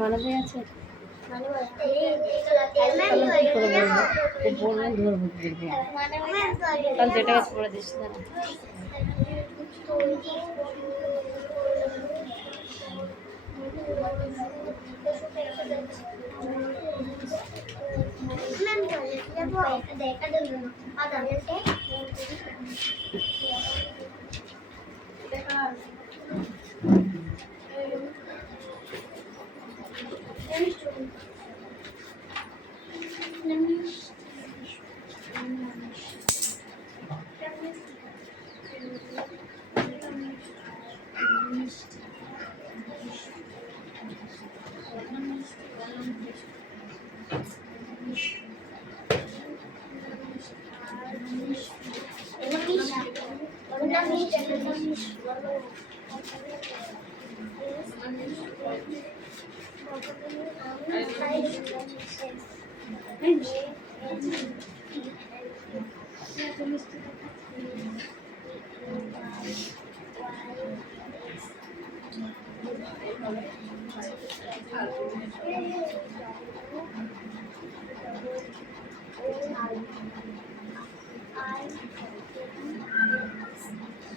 মানবে আছে যেটা করে দিস না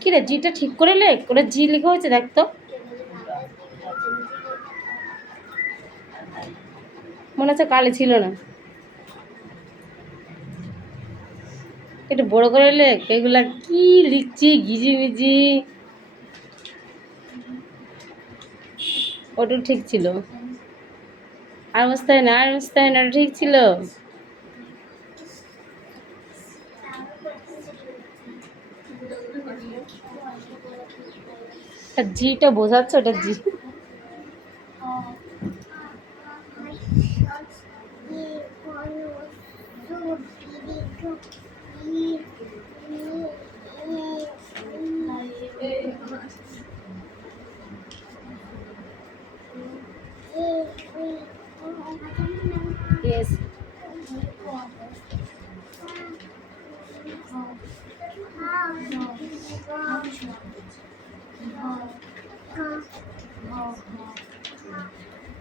কি রে জিটা ঠিক করে লেখ ওটা জি লেখা হয়েছে দেখ তো মনে হচ্ছে কালে ছিল না একটু বড় করে লেখ এগুলা কি লিখছি ঘিজিমিজি ওটা ঠিক ছিল আর বুঝতে না আর বুঝতে না ওটা ঠিক ছিল জিটা বোঝাচ্ছ ওটা জি Yes.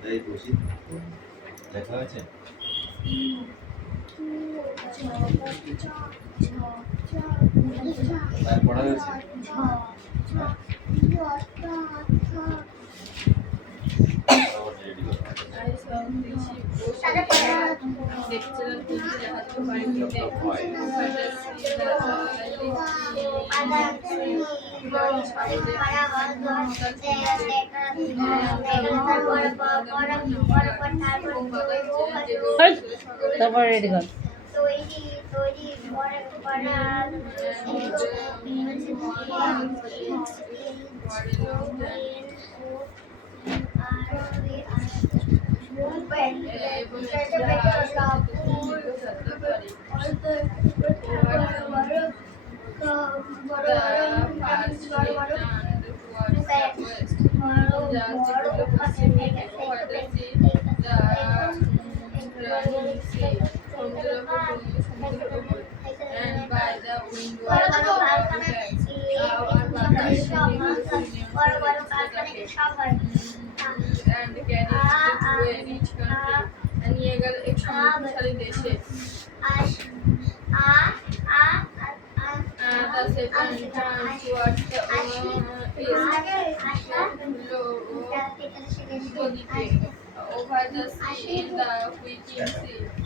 এই বসি দেখা আছে আর পড়া হয়েছে তারপর রেডি কর And by the window and carried to a rich country and নিয়ে গেল এক সমৃদ্ধশালী দেশে the second turn towards the east over the sea in the Philippine Sea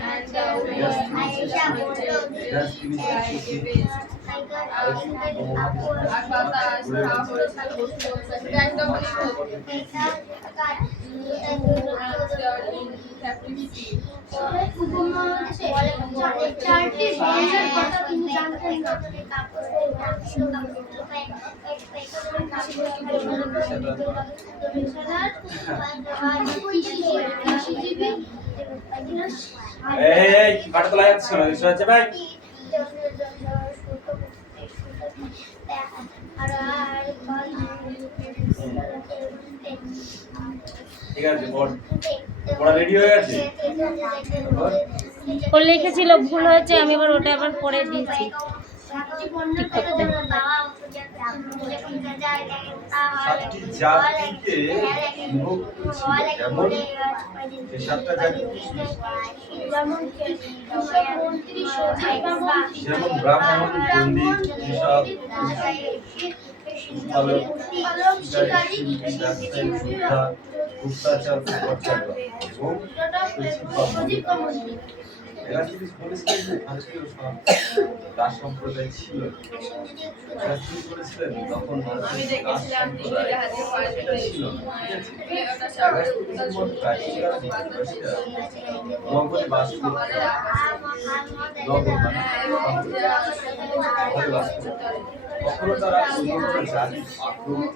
and the আর বাতাস তারপরে ছাড় বসে বসে একদম ক্যাপ্টিভিটি চারটি ভাষার কথা তিনি জানতেন না। এই কাটা তোলা যাচ্ছে না এসে আছে ভাই ঠিক আছে পড়া রেডি হয়ে গেছে ও লিখেছিল ভুল হয়েছে, আমি আবার ওটা আবার করে দিয়েছি ঠিক করতে। সাতটি জাতিকে বিভক্ত ছিল যেমন এই সাতটা জাতি যেমন ব্রাহ্মণ পণ্ডিত কৃষক উৎপাদক শিকারী শিল্পী ব্যবসায়ী যোদ্ধা গুপ্তাচার পর্যটক এবং সচিব বা মন্ত্রী। এরা যদি বলেছিলেন যে ভারতীয় দাস সম্প্রদায় ছিল, এরা কি করেছিলেন তখন আমি ভারতীয় দাস দেখেছিলাম সম্প্রদায় সেটা ছিল না, ঠিক আছে? নগরে বাস করত, নগর মানে শহরে বাস করত। কখনো তারা অন্য কোনো জাতির আক্রমণ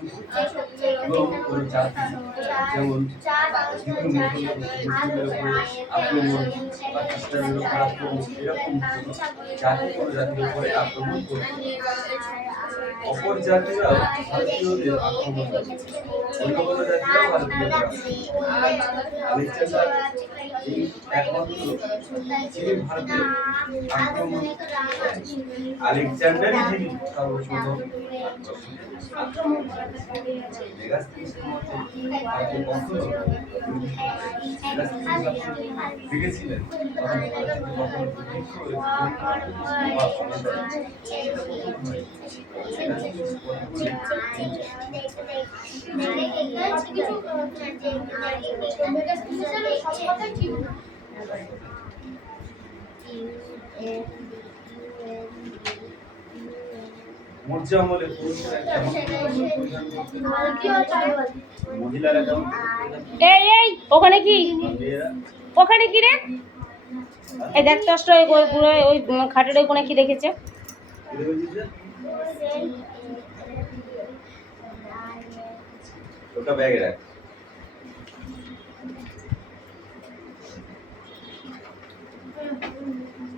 এবং কোনো জাতি যেমন হিন্দু মুসলিমের উপরে আক্রমণ বা খ্রিস্টানদের উপরে আক্রমণ এরকম কোনো জাতির উপরে আক্রমণ করত না। অপর জাতিরা ভারতীয়দের আক্রমণ করত, অন্য কোনো জাতিরাও ভারতীয়দের আলেকজান্ডার এই একমাত্র যিনি ভারতের আক্রমণ আলেকজান্ডারই যিনি সর্বপ্রথম আক্রমণ দেখেছিলেন মৌর্য আমলে পুরুষেরা কেমন পরিধান করতেন, মহিলারা কেমন পরিধান এই এই ওখানে কি করতেন, মেয়েরা ওখানে কি রে? এই দেখ টষ্ট ওই খাটের ওখানে কি রেখেছে? কিভাবে দিতে? ওটা ব্যাগে রাখ।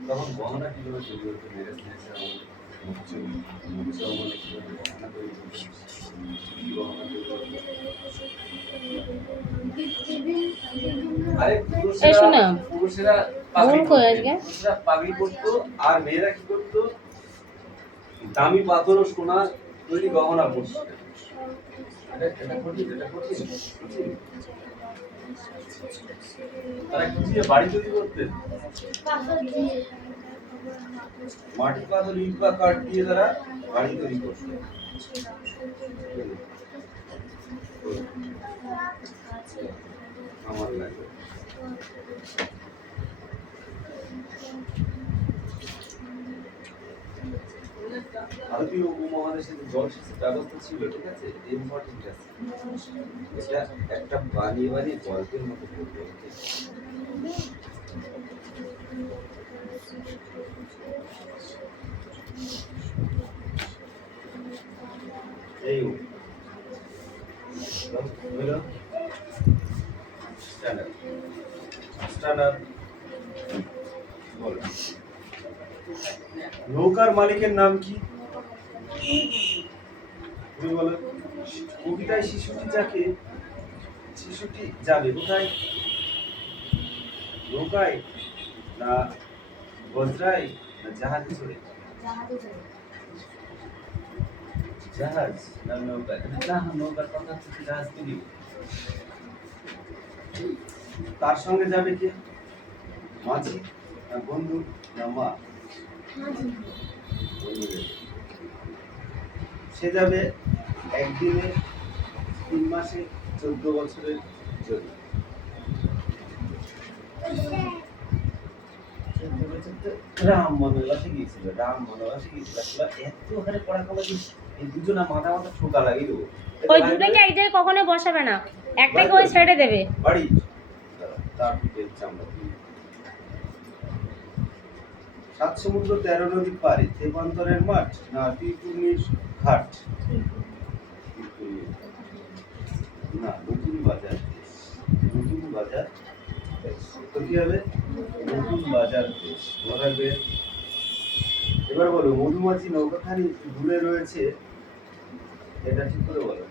তখন গহনা কিভাবে তৈরি হতো, মেরেজ নিয়েছে মৌর্য আমলে কিভাবে গহনা তৈরি হতো, কি গহনা তৈরি হতো? আরে এই শোনা, পুরুষেরা বোন কই আজকে? পুরুষেরা পাগড়ি পরতো আর মেয়েরা কি করতো, দামি পাথর ও সোনার তৈরি গহনা পরতো। এটা কঠিন, এটা কঠিন, কঠিন। তারা কি দিয়ে বাড়ি তৈরি করতেন? মাটি পাথর ইট বা কাঠ দিয়ে তারা বাড়ি তৈরি করতেন। আমার লাগে ভারতীয় উপমহাদেশে যে জলসেচের ব্যবস্থা ছিল, ঠিক আছে, ইম্পর্টেন্ট আছে, এটা একটা বানিয়ে বানিয়ে গল্পের মতো বলতে হবে। এই হলো স্ট্যান্ডার্ড স্ট্যান্ডার্ড বল। নৌকার মালিকের নাম কি? তুমি বলো। কবিতায় শিশুটি যাবে কোথায়? নৌকায় না বজ্রায় না জাহাজে চড়ে? জাহাজ না নৌকা? নৌকার কথা হচ্ছে জাহাজ তৈরি। তার সঙ্গে যাবে কে? মাঝি না বন্ধু না মা? সে যাবে একদিনে, 3 মাসে, 14 বছরের জন্য। 14 বলছে রাম বনবাসে গিয়েছিল, রাম বনবাসে গিয়েছিল। আসলে এত হারে পড়াশোনা কি এই দুজনা মাথা মাথা ঠোকা লাগিয়ে দেবো। ওই দুটোকে এক জায়গায় কখনো বসাবে না, একটাকে ওই সাইডে দেবে। বাড়ি তার চামড়া 7 সমুদ্র 13 নদী পারে, তেপান্তরের মাঠ না তীরপুর্ণির ঘাট। না, নতুন বাজার দেশ, নতুন বাজার দেশ। তো কি হবে? নতুন বাজার দেশ। মনে রাখবে। এবার বলো, মধুমাছি নৌকাখানি দূরে রয়েছে, এটা ঠিক করে বলো।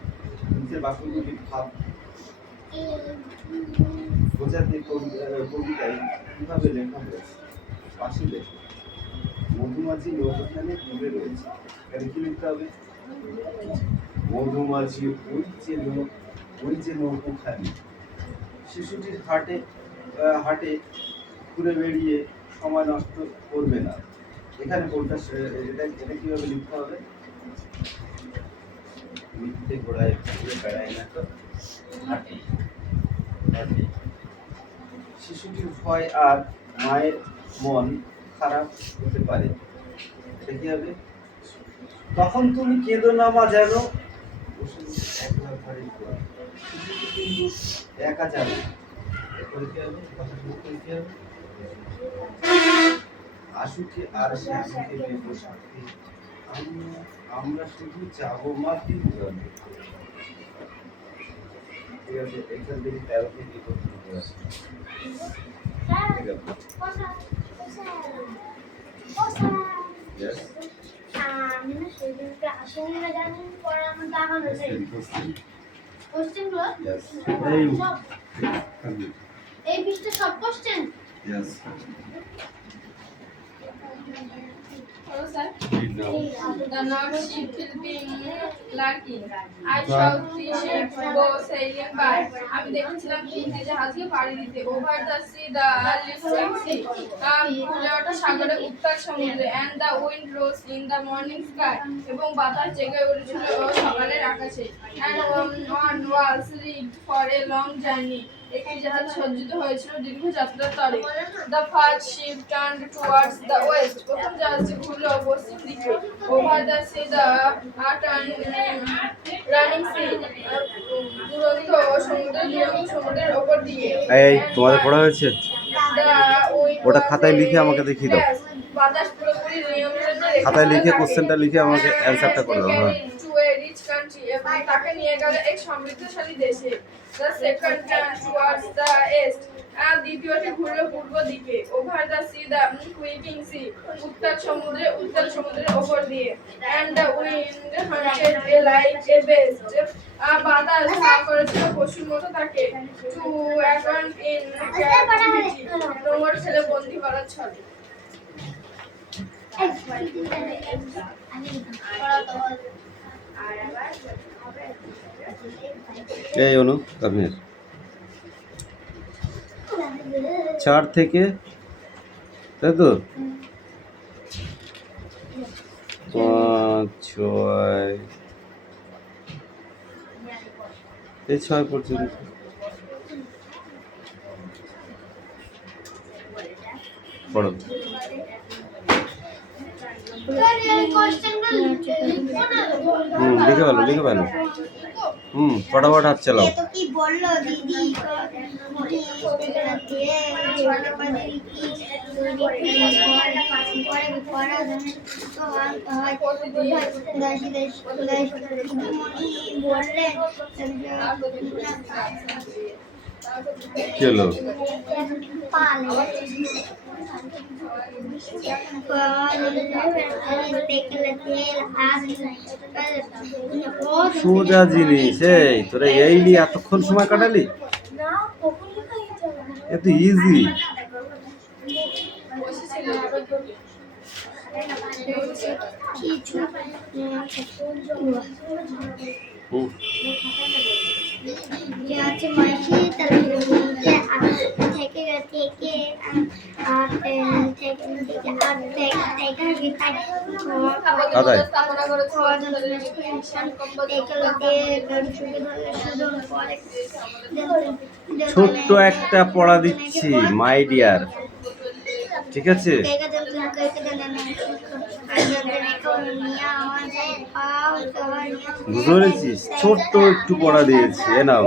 নিচের বাক্যগুলি ভাব বোঝাতে কবিতায় কিভাবে লেখা হয়েছে পাশে লেখো। মধুমাছি নৌকাখানি দূরে রয়েছে, এখানে কি লিখতে হবে? মধুমাছি ওই যে নৌকাখানি। শিশুটির হাটে ঘুরে বেরিয়ে সময় নষ্ট করবে না। এখানে কোনটা এটা কিভাবে লিখতে হবে? মিথ্যে ঘোড়ায় ঘুরে বেড়ায় না তো হাঁটি। শিশুটির ভয় আর মায়ের মন খারাপ হতে পারে, এটা কি হবে? তখন তুমি কেঁদো না মা, যেন শিশুটি কিন্তু একা যাবে। এরপরে কি হবে? কি হবে? আশুকে আর শ্যামকে দেব সাথে, আমরা শুধু যাবো মা 3 জন। ঠিক আছে, এখান থেকে 13 থেকে করতে হবে। Yes. আমি না সেদিনকে আসেনি না জানেন, পরে আমার দাঁড়ানো হয়েছে কোশ্চেনগুলো। Yes. এই পৃষ্ঠে সব question. Yes. Hello, sir. Read now. The North Ship Philippine Larkin. I saw 3 ships go sailing by. আমি দেখেছিলাম 3টি জাহাজকে পাড়ি দিতে। Over the sea, the listening sea. ফুলে ওঠা সাগরে উত্তাল সমুদ্রে। And the wind rose in the morning sky. এবং বাতাস জেগে উঠেছিল সকালের আকাশে। And one was rigged for a long journey. একটি জাহাজ সজ্জিত হয়েছিল দীর্ঘ যাত্রার তরে। The first ship turned towards the west. প্রথম জাহাজটি ঘুরল পশ্চিম দিকে। Over the sea, the running sea. দুরন্ত সমুদ্রের ওপর দিয়ে। এই তোমাদের পড়া হয়েছে? The wind ওটা was খাতায় লিখে আমাকে দেখিয়ে দাও। yes, বাতাস পুরোপুরি নিয়ন্ত্রণে রেখেছিল খাতায় লিখে তাকে। কোশ্চেনটা লিখে আমাকে And অ্যানসারটা করে দাও। হ্যাঁ, to a rich country. এবং তাকে নিয়ে গেল এক সমৃদ্ধশালী দেশে। The second turned towards the east. আর দ্বিতীয়টি ঘুরল পূর্ব দিকে। Over the sea, the quipping sea. উত্তাল সমুদ্রের ওপর দিয়ে। And the wind hunted like a beast. বাতাস হা করেছিল পশুর মতো তাকে। To account in captivity. নোংর ছেলে বন্দী করার ছলে। এই অনু কামির 4 থেকে, তাই তো 5 6 এই 6 পর্যন্ত। পড়ো। লিখে ভালো। ফটাফট হাত চালাও। তো কি বললো দিদি? কি হলো? সোজা জিনিস। এই তোরা এই নিয়ে এতক্ষণ সময় কাটালি? এত ইজি। ছোট্ট একটা পড়া দিচ্ছি, মাই ডিয়ার। ঠিক আছে? বুঝতে পেরেছিস? ছোট্ট একটু পড়া দিয়েছি, এ নাও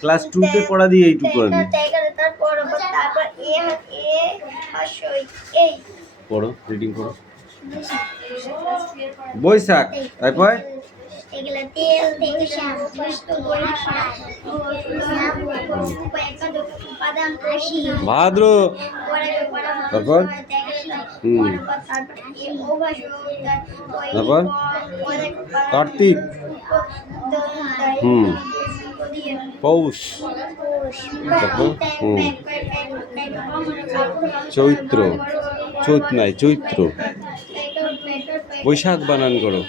ক্লাস 2-তে পড়া দিয়ে এইটুকু আমি পড়ো, রিডিং করো। বৈশাখ, তারপর তেল থেকে শ্যাম্পু উপাদান আসি ভাদ্র, তারপর তারপর কার্তিক, পৌষ, তারপর চৈত্র, চৈত্র, বৈশাখ বানান করো।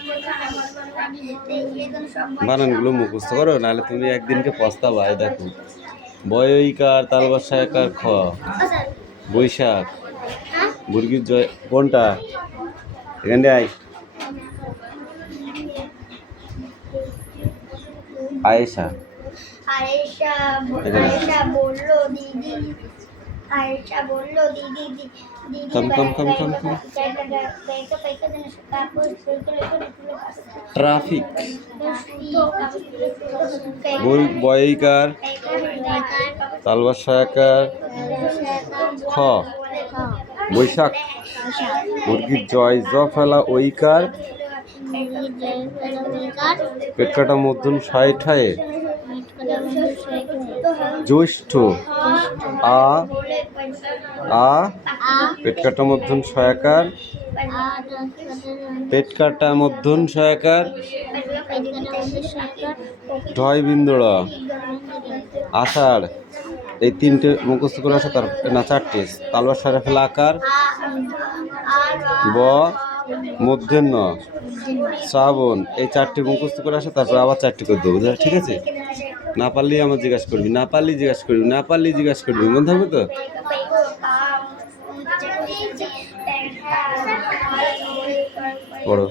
বানানগুলো মুখস্থ করো, নাহলে তুমি একদিনকে পস্তাবা। দেখো, বয়ইকার তালবস্যাকার খ, বৈশাখ, মুরগির জয় কোনটা? এখানে আয়। আয়েশা বললো দিদি ট্রাফিক, বয়ইকার তালবস্যাকার খ, বৈশাখ, মুরগির জয় জ ফেলা ওইকার পেট কাটা মধ্যম ঠায়ে জ্যৈষ্ঠ আ পেট কাটা মধ্যম সয়াকার পেট কাটা মধ্যম সয়াকার ঢয় বিন্দুড়া আষাঢ়। এই তিনটে মুখস্থ করে আসো, তার না চারটে। তালবস্যাকার ফেলা আকার ব মধ্যাহ্ন শ্রাবণ, এই চারটে মুখস্থ করে আসো, তারপর আবার চারটে করে দেবো। ঠিক আছে? না পারলেই আমার জিজ্ঞাসা করবি, না পারলেই জিজ্ঞাসা করবি, মনে থাকবে তো? পড়ো।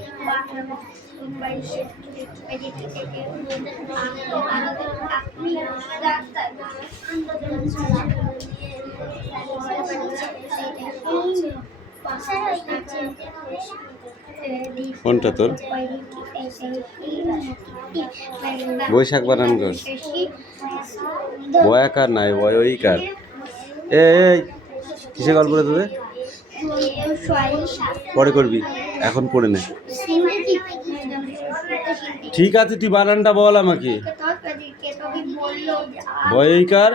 কোনটা তোর? বৈশাখ বানান কর। বয়াকার নাই, বয়ইকার। এই কিসে গল্প করে দেবে? পরে করবি, এখন পড়ে নে। ঠিক আছে, তুই বানানটা বল আমাকে। বয়ইকার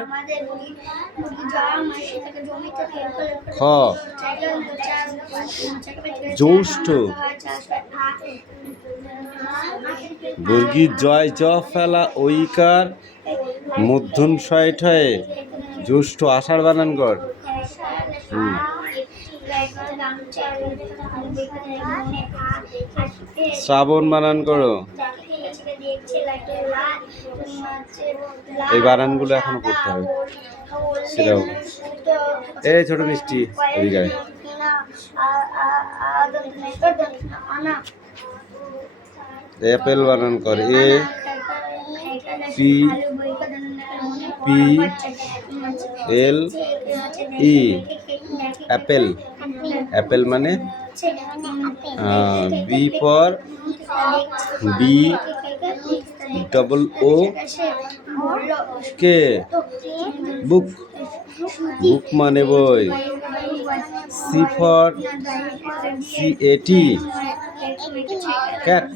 খ, জ্যৈষ্ঠ, বর্গীর জয় জ ফেলা ওইকার মধ্যম ঠয়ে জ্যৈষ্ঠ। আষাঢ় বানান কর। শ্রাবণ বানান করো। এই বানানগুলো এখনো করতে হবে। সেটাও এই ছোট মিষ্টি এদিকে অ্যাপেল বানান কর। A P P L E, apple. Apple মানে B for B double O K, book. Book মানে বই। C for CAT, cat.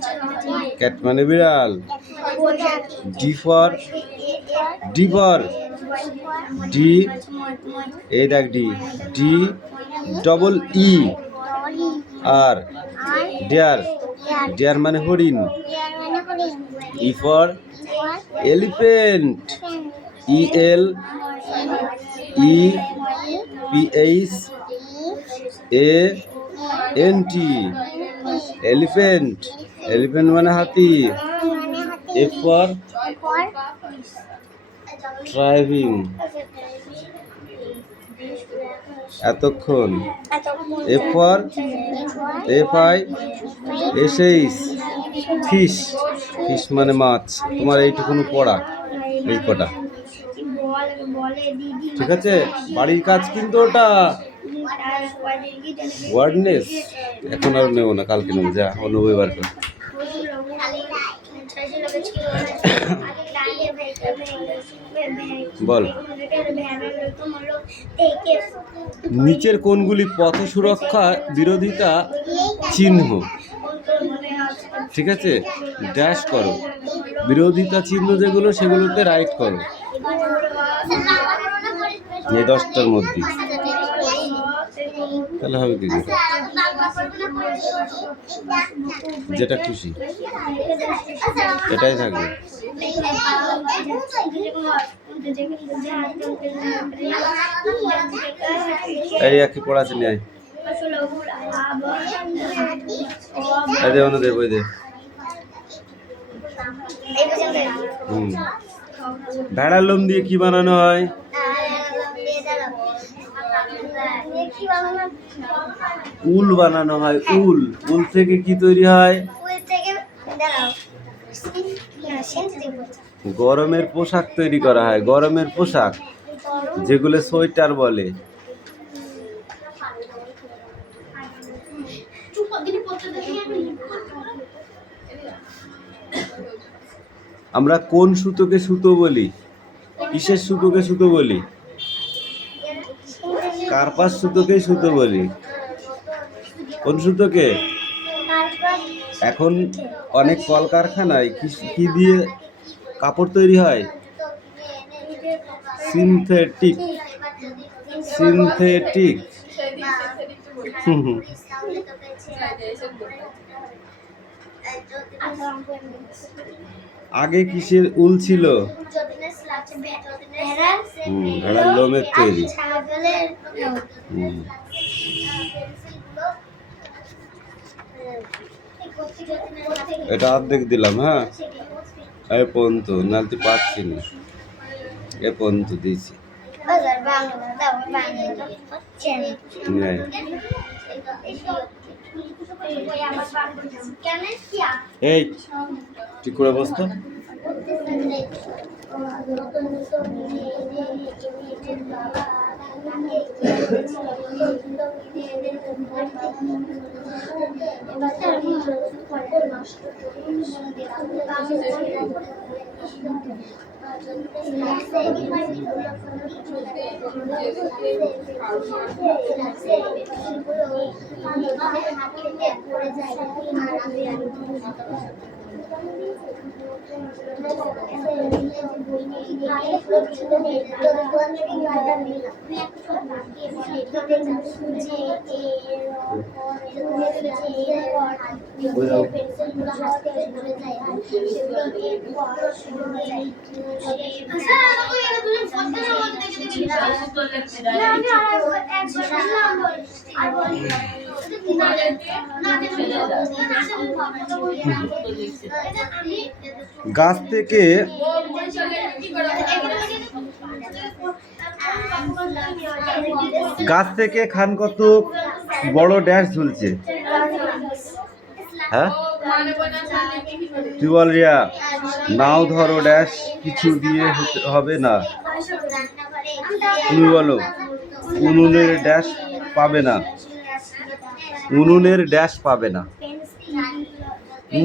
Cat মানে বিড়াল। ডি ফর ডি, এই দেখ D, D double E R, deer. Deer মানে হরিণ। E for elephant, EL EPHANT, elephant. Elephant মানে হাতি। এফ ফর ড্রাইভিং, এতক্ষণ। F for FISH, fish. Fish মানে মাছ। তোমার এইটুকুনি পড়া, এই কটা। ঠিক আছে? বাড়ির কাজ কিন্তু ওটা। ওয়ার্ডনেস এখন আর নেবো না, কালকে নেবো, যা অনুভব বার কর। বল, নিচের কোনগুলি পথ সুরক্ষা বিরোধিতা চিহ্ন? ঠিক আছে, ড্যাশ করো, বিরোধিতা চিহ্ন যেগুলো সেগুলোতে রাইট করো এই 10টার মধ্যে, তাহলে হবে কি করে? যেটা খুশি এটাই থাকবে। এই একই পড়াচ্ছে নিয়ে দে অন্য দে বই দে। ভেড়ার লোম দিয়ে কি বানানো হয়? উল বানানো হয়। উল, উল থেকে কি তৈরি হয়? গরমের পোশাক তৈরি করা হয়। গরমের পোশাক যেগুলো সোয়েটার বলে। আমরা কোন সুতোকে সুতো বলি? কিসের সুতোকে সুতো বলি? কার্পাস সুতোকে সুতো বলি। কোন সুতোকে? এখন অনেক কলকারখানায় কি দিয়ে কাপড় তৈরি হয়? সিনথেটিক। সিনথেটিক। আগে কিসের উল ছিল? ভেড়ার লোমের তৈরি। এটা অর্ধেক দিলাম। হ্যাঁ, এ পর্যন্ত, নাহলে পাচ্ছি না, এ পর্যন্ত দিয়েছি। এই ঠিক করে বসতো। গাছ থেকে খান কত বড় ড্যাশ ঝুলছে? হ্যাঁ, তুই বল রিয়া। নাও ধরো ড্যাশ কিছু দিয়ে হবে না। তুমি বলো। উনুনের ড্যাশ পাবে না। উনুনের ড্যাশ পাবে না।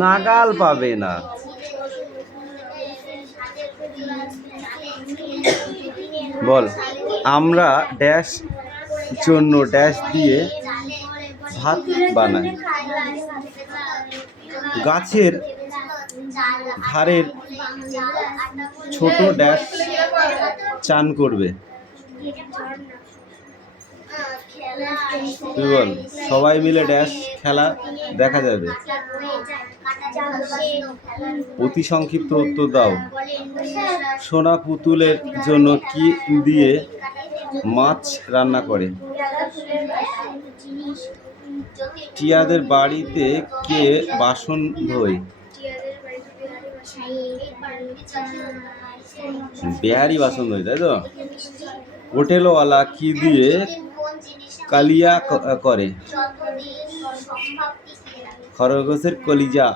নাগাল পাবে না। বল, আমরা ড্যাশ জন্য ড্যাশ দিয়ে ভাত বানাই। গাছের ধারের ছোট ড্যাশ চান করবে। তুই বল, সবাই মিলে ড্যাশ খেলা দেখা যাবে। অতি সংক্ষিপ্ত উত্তর দাও। সোনা পুতুলের জন্য কি দিয়ে মাছ রান্না করে? টিয়াদের বাড়িতে কে বাসন ধোয়? বেহারি বাসন ধোয়, তাই তো? হোটেলওয়ালা কি দিয়ে কালিয়া করে? খরগোশের কলিজা।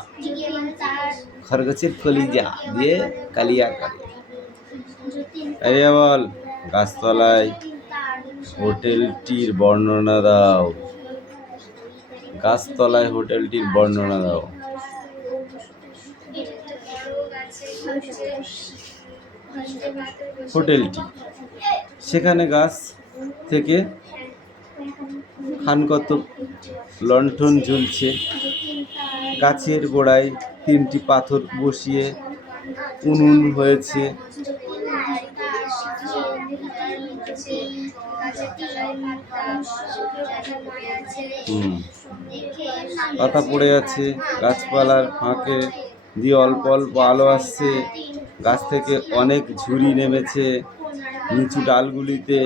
খরগোশের কলিজা দিয়ে কালিয়া করে। আরে বল, গাছতলায় হোটেলটির বর্ণনা দাও। গাছতলায় হোটেলটির বর্ণনা দাও। হোটেলটি সেখানে গাছ থেকে খানকত লণ্ঠন ঝুলছে। গাছের গোড়ায় 3টি পাথর বসিয়ে উনুন হয়েছে। পাতা পড়ে আছে। গাছপালার ফাঁকে দিয়ে অল্প অল্প আলো আসছে। গাছ থেকে অনেক ঝুরি নেমেছে। নিচু ডালগুলিতে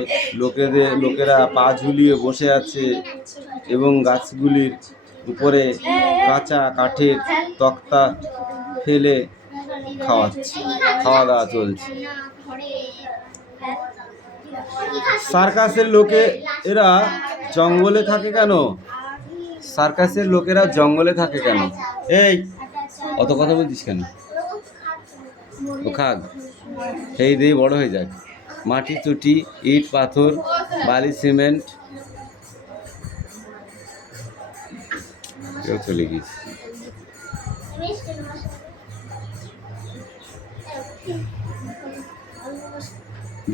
লোকেরা পা ঝুলিয়ে বসে আছে এবং গাছগুলির উপরে কাঁচা কাঠের তক্তা ফেলে খাওয়া দাওয়া চলছে। সার্কাসের এরা জঙ্গলে থাকে কেন? সার্কাসের লোকেরা জঙ্গলে থাকে কেন? এই অত কথা বলছিস কেন? ও খাক, সেই দিয়ে বড় হয়ে যাক। মাটি চুটি, ইট পাথর, বালি সিমেন্ট, কেউ চলে গিয়েছে।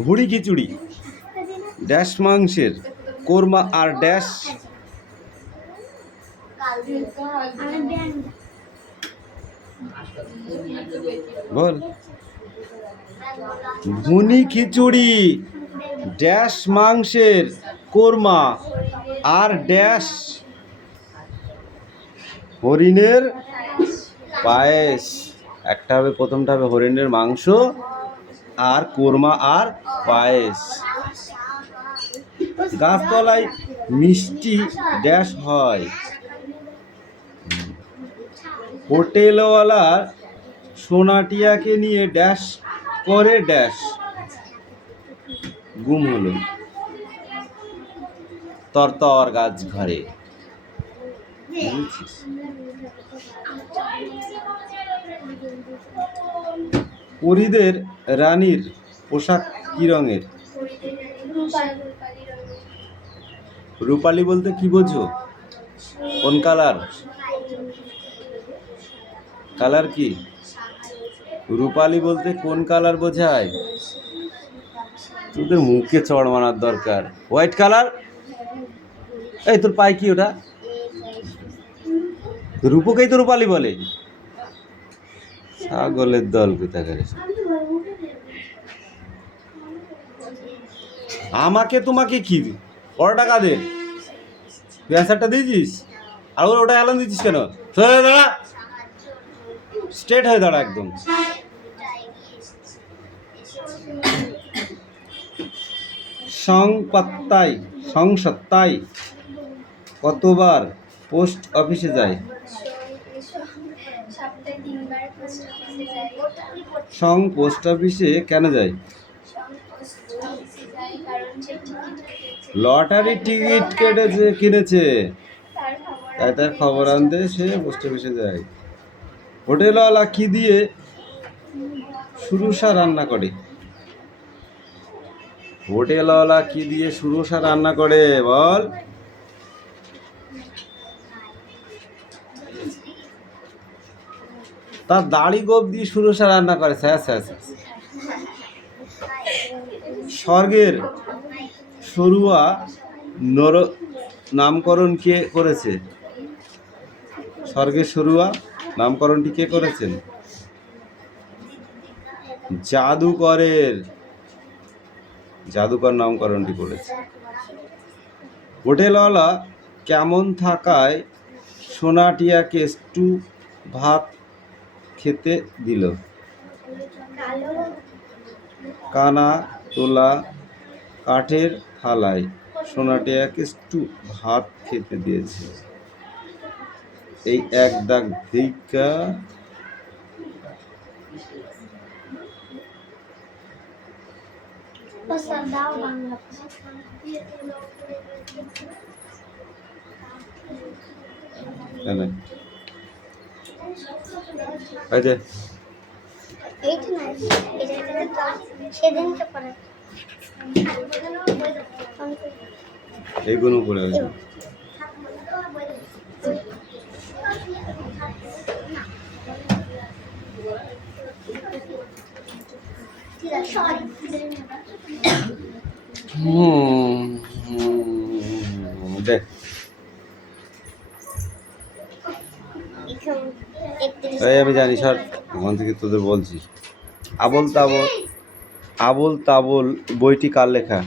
ভুড়ি খিচুড়ি ড্যাশ মাংসের, কোরমা আর ড্যাশ বল। ভুনি খিচুড়ি ড্যাশ মাংসের, কোরমা আর ড্যাশ হরিণের পায়েস। একটা হবে, প্রথমটা হবে হরিণের মাংস আর কোরমা আর পায়েস। গাছতলায় মিষ্টি ড্যাশ হয়। হোটেলওয়ালার সোনাটিয়াকে নিয়ে ড্যাশ করে ড্যাশ গুম হলো তরতর গাছ ঘরে। পরীদের রানীর পোশাক কি রঙের? রূপালী বলতে কি বোঝো? কোন কালার? কালার কি? রূপালী বলতে কোন কালার বোঝায়? তোদের মুখে চড় মারার দরকার। White colour. এই তোর পায়ে কি ওটা? রূপকেই তো রূপালী বলে। ছাগলের দল কোথাকার। আমাকে তোমাকে কি কত টাকা দে? তুই অ্যান্সারটা দিয়েছিস আর ওটা অ্যালার্ম দিচ্ছিস কেন? দাঁড়া, স্ট্রেট হয়ে দাঁড়া একদম। সপ্তাহে কতবার পোস্ট অফিসে যায়? পোস্ট অফিসে কেন যায়? লটারির টিকিট কিনেছে, তাই তার খবর আনতে সে পোস্ট অফিসে যায়। হোটেলওয়ালা কি দিয়ে সুরুষা রান্না করে? হোটেলওয়ালা কি দিয়ে সুরুষা রান্না করে বল? তার দাড়ি গোপ দিয়ে সুরুষা রান্না করে। স্বর্গের সরুয়া নামকরণ কে করেছে? স্বর্গের সরুয়া নামকরণটি কে করেছেন? জাদুকর নামকরণটি করেছে। হোটেলওয়ালা কেমন থাকায় সোনাটিয়াকে স্টু ভাত খেতে দিল? কানা তোলা কাঠের থালায় সোনাটিয়াকে স্টু ভাত খেতে দিয়েছে। এই এক দাগ ভিক্ষা সেদিনকে পরে এইগুলো পড়ে আছে। দেখ এই আমি জানি স্যার ওখান থেকে তোদের বলছি। আবল তাবল বইটি কার লেখা?